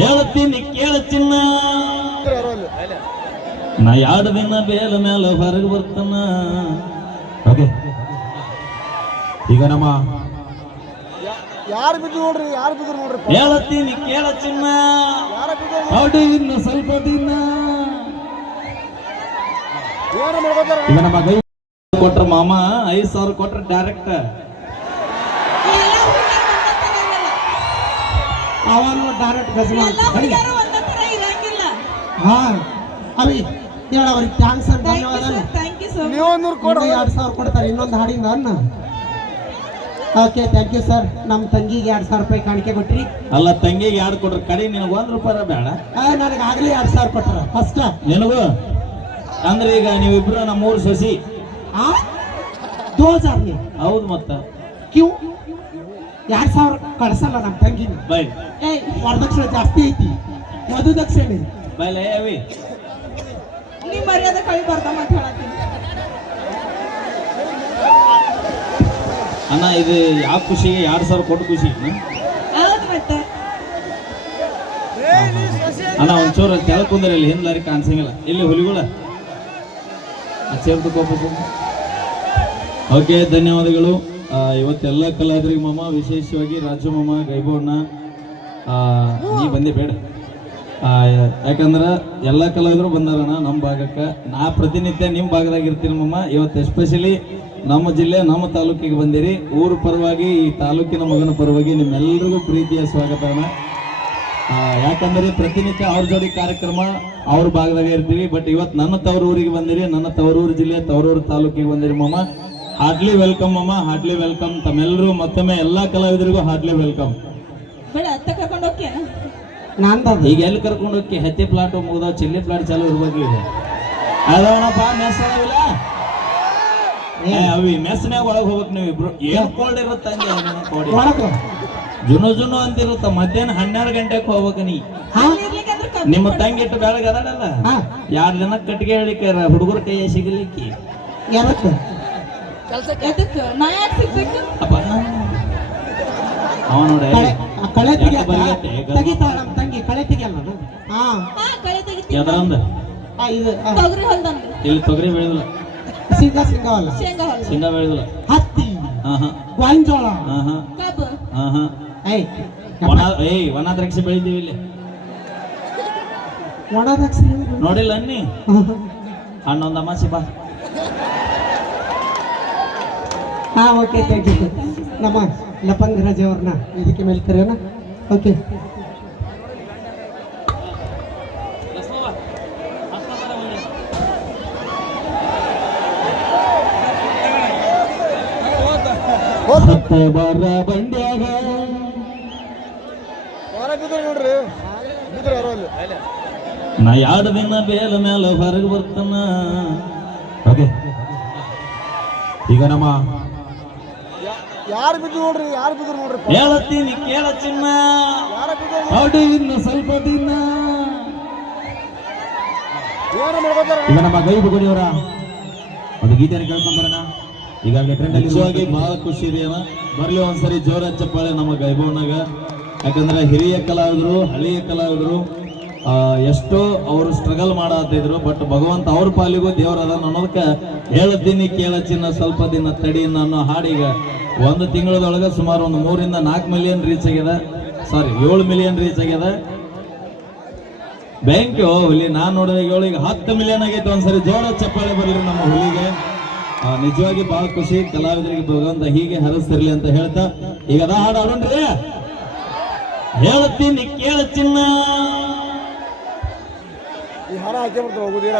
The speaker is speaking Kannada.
ಹೇಳ್ತೀನಿ ಕೇಳ ಚಿನ್ನ ನಾ 2 ದಿನ ಬೇಲ ಮೇಲೆ ಹೊರಗೆ ಬರ್ತಾನ. ಓಕೆ ಈಗ ನಮ್ಮ ಯಾರು ಬಿದ್ದು ನೋಡ್ರಿ, ಯಾರು ಬಿದ್ದು ನೋಡ್ರಿ. ಹೇಳ್ತೀನಿ ಕೇಳ ಚಿನ್ನ ಹೌದು ಇನ್ನು ಸ್ವಲ್ಪ ದಿನ. ಈಗ ನಮ್ಮ ಗೈ ಕೊಟ್ರ ಮಾಮ 5,000 ಕೊಟ್ರ ಡೈರೆಕ್ಟ್ ಅವನು ಡೈರೆಕ್ಟ್ ಗಜಮ ಹಾ ಅವಿ ಹೇಳ ಅವ್ರಿಗೆ ಥ್ಯಾಂಕ್ಸ್ ಅಂತ ಧನ್ಯವಾದ. ನೀವು 100 ಕೊಡ್ರಿ, 2,000 ಕೊಡ್ತಾರೆ ಇನ್ನೊಂದು ಹಾಡಿಂದ ಅನ್ನ. Okay thank you sir. ನಮ್ಮ ತಂಗಿಗೆ 2,000 ರೂಪಾಯಿ ಕಾಣಿಕೆ ಕೊಟ್ರಿ. ಅಲ್ಲ ತಂಗಿಗೆ 2 ಕೊಟ್ರ ಕಡೆ ನಿನಗೆ 1 ರೂಪಾಯಿ ಬೇಡ. ನನಗೆ ಆಗ್ಲಿ 2,000 ಕೊಟ್ರ ಫಸ್ಟ್ ನಿನಗೂ ಅಂದ್ರೆ ಈಗ ನೀವಿಬ್ರು ನಮ್ಮೂರು ಸೊಸಿ 2000 ಹೌದು ಮತ್ತ ಕ್ಯೂ 2,000 ಕಳ್ಸಲ್ಲ ನಮ್ಮ ತಂಗಿನ. ಬೈ ವರದಕ್ಷಿಣೆ ಜಾಸ್ತಿ ಐತಿ, ಮಧು ದಕ್ಷಿಣೆ ಬೈಲೆ ಅವಿ ನೀ ಮರ್ಯಾದೆ ಕಳಿಬಾರ್ದ ಅಂತ ಹೇಳತ್ತೀನಿ. ಅಣ್ಣ ಇದು ಯಾವ ಖುಷಿಗೆ 2,000 ಕೊಟ್ಟು ಖುಷಿ ಹೌದು ಮತ್ತೆ ಅಣ್ಣ ಒಂಚೂರು ಕೆಳ ಕುಂದ್ರೆ ಇಲ್ಲಿ ಹಿಂದ್ಲಾರಿ ಕಾಣಿಸಂಗಿಲ್ಲ ಇಲ್ಲಿ ಹುಲಿಗಳ ಸೇರ್ಕೋಬೇಕು. ಓಕೆ ಧನ್ಯವಾದಗಳು. ಇವತ್ತೆಲ್ಲ ಕಲಾವಿದರಿಗೆ ಮಾಮ, ವಿಶೇಷವಾಗಿ ರಾಜು ಮಾಮ, ಗೈಬಣ್ಣ ನೀ ಬಂದೆ ಬೇಡ, ಯಾಕಂದ್ರೆ ಎಲ್ಲ ಕಲಾವಿದರು ಬಂದಾರಣ್ಣ ನಮ್ಮ ಭಾಗಕ್ಕೆ. ನಾ ಪ್ರತಿನಿತ್ಯ ನಿಮ್ಮ ಭಾಗದಾಗ ಇರ್ತೀನಿ ಮಾಮ. ಇವತ್ತು ಎಸ್ಪೆಷಲಿ ನಮ್ಮ ಜಿಲ್ಲೆ ನಮ್ಮ ತಾಲೂಕಿಗೆ ಬಂದಿರಿ. ಊರ ಪರವಾಗಿ ಈ ತಾಲೂಕಿನ ಮಗನ ಪರವಾಗಿ ನಿಮ್ಮೆಲ್ಲರಿಗೂ ಪ್ರೀತಿಯ ಸ್ವಾಗತ ಅಣ್ಣ. ಯಾಕಂದ್ರೆ ಪ್ರತಿನಿತ್ಯ ಅವ್ರ ಜೋಡಿ ಕಾರ್ಯಕ್ರಮ ಅವ್ರ ಭಾಗದಾಗ ಇರ್ತೀವಿ. ಬಟ್ ಇವತ್ತು ನನ್ನ ತವರೂರಿಗೆ ಬಂದಿರಿ, ನನ್ನ ತವರೂರು ಜಿಲ್ಲೆ ತವರೂರು ತಾಲೂಕಿಗೆ ಬಂದಿರಿ ಮಾಮ. ಹಾರ್ಟ್ಲಿ ವೆಲ್ಕಮ್ ಮಾಮ, ಹಾರ್ಟ್ಲಿ ವೆಲ್ಕಮ್. ತಮ್ಮೆಲ್ಲರೂ ಮತ್ತೊಮ್ಮೆ ಎಲ್ಲಾ ಕಲಾವಿದರಿಗೂ ಹಾರ್ಟ್ಲಿ ವೆಲ್ಕಮ್. ಬೇಡ ಅತ್ತ ಕರ್ಕೊಂಡು ಹೋಗ್ಯ ಈಗ ಎಲ್ಲಿ ಕರ್ಕೊಂಡು ಹೋಗಿ ಹತ್ತಿ ಪ್ಲಾಟ್ ಮುಗ್ದ ಚಿಲ್ಲಿ ಪ್ಲಾಟ್ ಚಾಲು ಇರ್ಬೇಕು. ಈಗ ಅದವನಪ್ಪ ಮೆಸ್ ಅದಾವಿಲ್ಲ ಅವಿ ಮೆಸ್ನ್ಯಾಗ ಒಳಗೆ ಹೋಗ್ಬೇಕು. ನೀವು ಇಬ್ರು ಏನ್ ಕೋಲ್ಡ್ ಇರುತ್ತೆ ಜುನು ಜುನು ಅಂತಿರುತ್ತ. ಮಧ್ಯಾಹ್ನ 12 ಗಂಟೆಗೆ ಹೋಗ್ಬೇಕು. ನೀ ನಿಮ್ಮ ತಂಗಿ ಇಟ್ಟು ಬೆಳಗ್ಗೆ ಅದಾಡಲ್ಲ 2 ದಿನ ಕಟ್ಟಿಗೆ ಹೇಳಿಕೆ ಹುಡುಗರ ಕೈಯ ಸಿಗಲಿಕ್ಕೆ ಅಪ್ಪ ಅವ ನೋಡಿ ಇಲ್ಲಿ ತೊಗರಿ ಬೆಳೆದಿಲ್ಲ, ಶೇಂಗಾ ಬೆಳೆದಿಲ್ಲ, ಹತ್ತಿ ಗೋಂಜಾಳ ಒಣ ದ್ರಾಕ್ಷಿ ಬೆಳಿತೀವಿ ಇಲ್ಲಿ. ಒಣ ದ್ರಾಕ್ಷಿ ನೋಡಿಲ್ಲ ಅನ್ನಿ ಹಣ್ಣೊಂದು ಅಮಾಸಿ ಬಾ. Okay thank you. ನಮ್ಮ ಲಪಂಗ್ ರಾಜ್ ಅವ್ರನ್ನ ಇದಕ್ಕೆ ಮೇಲೆ ಕರೆಯೋಣ. ಓಕೆ ಬಾರ ಬಂಡ್ಯಾಗ ನೋಡ್ರಿ ನಾ 2 ದಿನ ಬೇಲ ಮೇಲೆ ಹೊರಗೆ ಬರ್ತಾನ. ಓಕೆ ಈಗ ನಮ್ಮ ಯಾರು ಬಿದ್ದು ನೋಡ್ರಿ, ಯಾರು ಬಿದ್ದು ನೋಡ್ರಿ. ಹೇಳ್ತೀನಿ ಕೇಳ ಚಿನ್ನ ಹೌದು ಇನ್ನು ಸ್ವಲ್ಪ ದಿನ. ಈಗ ನಮ್ಮ ಗೈ ಬುಗುಡಿಯವರ ಒಂದು ಗೀತೆಯನ್ನು ಕೇಳ್ಕೊಂಡ್ ಬರೋಣ. ಈಗಾಗಲೇ ಟ್ರೆಂಡ್ ಅಲ್ಲಿ ಬಹಳ ಖುಷಿ ಇದೆಯಲ್ಲ. ಬರ್ಲಿ ಒಂದ್ಸರಿ ಜೋರ ಚಪ್ಪಾಳೆ ನಮ್ಮ ಗೈಬವನಾಗ. ಯಾಕಂದ್ರೆ ಹಿರಿಯ ಕಲಾವಿದರು, ಹಳೆಯ ಕಲಾವಿದರು ಎಷ್ಟೋ ಅವರು ಸ್ಟ್ರಗಲ್ ಮಾಡತ್ತಿದ್ರು. ಬಟ್ ಭಗವಂತ ಅವ್ರ ಪಾಲಿಗೂ ದೇವರ ಅದ ಅನ್ನೋದಕ್ಕೆ ಹೇಳ್ತೀನಿ ಕೇಳ ಚಿನ್ನ ಸ್ವಲ್ಪ ದಿನ ತಡಿ ಅನ್ನೋ ಹಾಡೀಗ 1 ತಿಂಗಳದೊಳಗೆ ಸುಮಾರು ಒಂದು 3 ರಿಂದ 4 ಮಿಲಿಯನ್ ರೀಚ್ ಆಗ್ಯದ. ಸಾರಿ 7 ಮಿಲಿಯನ್ ರೀಚ್ ಆಗ್ಯದ. ಬ್ಯಾಂಕ್ ಹುಲಿ ನಾನ್ ನೋಡಿದಾಗ ಈಗ 10 ಮಿಲಿಯನ್ ಆಗೈತೆ. ಒಂದ್ಸರಿ ಜೋರ ಚಪ್ಪಾಳೆ ಬರ್ಲಿ ನಮ್ಮ ಹುಲಿಗೆ. ನಿಜವಾಗಿ ಬಹಳ ಖುಷಿ. ಕಲಾವಿದರಿಗೆ ಭಗವಂತ ಹೀಗೆ ಹರಸ್ತಿರ್ಲಿ ಅಂತ ಹೇಳ್ತಾ ಈಗ ಅದ ಹಾಡು ಆಡೋಣ್ರಿ. ಹೇಳ್ತೀನಿ ಕೇಳ ಚಿನ್ನ ಈ ಹಾರ ಹಾಕಿ ಹೋಗುದಿಲ್ಲ.